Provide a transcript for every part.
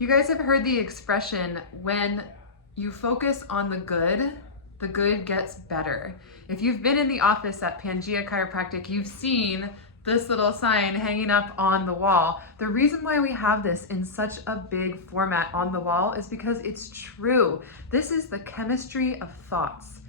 You guys have heard the expression, when you focus on the good gets better. If you've been in the office at Pangea Chiropractic, you've seen this little sign hanging up on the wall. The reason why we have this in such a big format on the wall is because it's true. This is the chemistry of thoughts.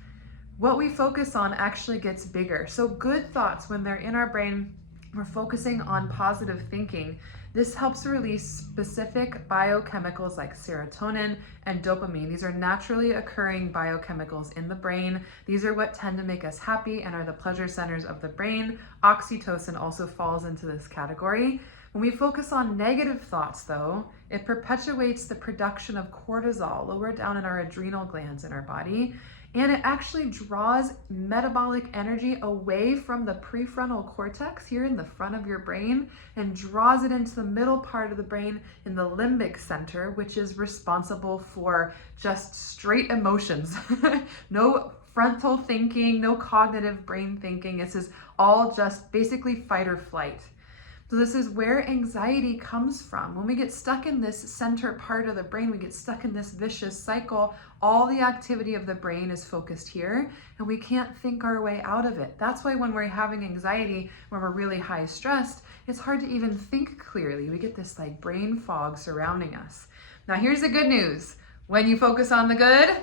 What we focus on actually gets bigger. So good thoughts, when they're in our brain, we're focusing on positive thinking. This helps release specific biochemicals like serotonin and dopamine. These are naturally occurring biochemicals in the brain. These are what tend to make us happy and are the pleasure centers of the brain. Oxytocin also falls into this category. When we focus on negative thoughts though, it perpetuates the production of cortisol lower down in our adrenal glands in our body. And it actually draws metabolic energy away from the prefrontal cortex here in the front of your brain and draws it into the middle part of the brain in the limbic center, which is responsible for just straight emotions. No frontal thinking, no cognitive brain thinking. This is all just basically fight or flight. So this is where anxiety comes from. When we get stuck in this center part of the brain, we get stuck in this vicious cycle. All the activity of the brain is focused here, and we can't think our way out of it. That's why when we're having anxiety, when we're really high stressed, it's hard to even think clearly. We get this like brain fog surrounding us. Now here's the good news. When you focus on the good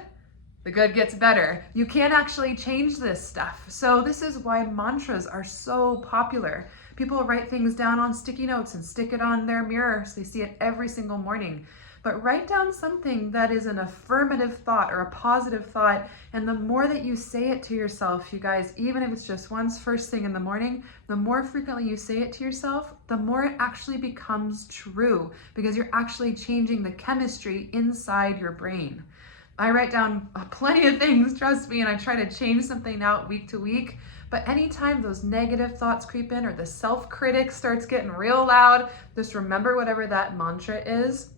gets better. You can't actually change this stuff. So this is why mantras are so popular. People write things down on sticky notes and stick it on their mirror so they see it every single morning. But write down something that is an affirmative thought or a positive thought, and the more that you say it to yourself, you guys, even if it's just once first thing in the morning, the more frequently you say it to yourself, the more it actually becomes true, because you're actually changing the chemistry inside your brain. I write down plenty of things, trust me, and I try to change something out week to week. But anytime those negative thoughts creep in or the self-critic starts getting real loud, just remember whatever that mantra is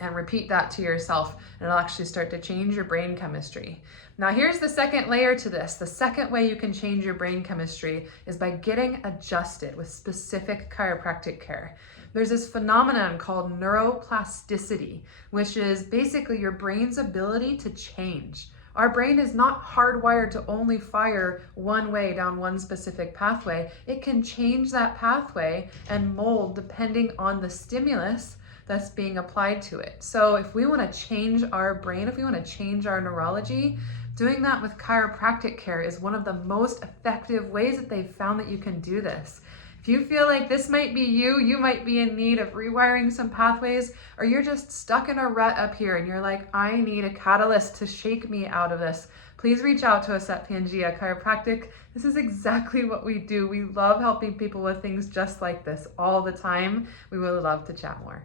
and repeat that to yourself, and it'll actually start to change your brain chemistry. Now here's the second layer to this. The second way you can change your brain chemistry is by getting adjusted with specific chiropractic care. There's this phenomenon called neuroplasticity, which is basically your brain's ability to change. Our brain is not hardwired to only fire one way down one specific pathway. It can change that pathway and mold depending on the stimulus that's being applied to it. So if we want to change our brain, if we want to change our neurology, doing that with chiropractic care is one of the most effective ways that they've found that you can do this. If you feel like this might be you might be in need of rewiring some pathways, or you're just stuck in a rut up here and you're like, I need a catalyst to shake me out of this, please reach out to us at Pangea Chiropractic. This is exactly what we do. We love helping people with things just like this all the time. We would love to chat more.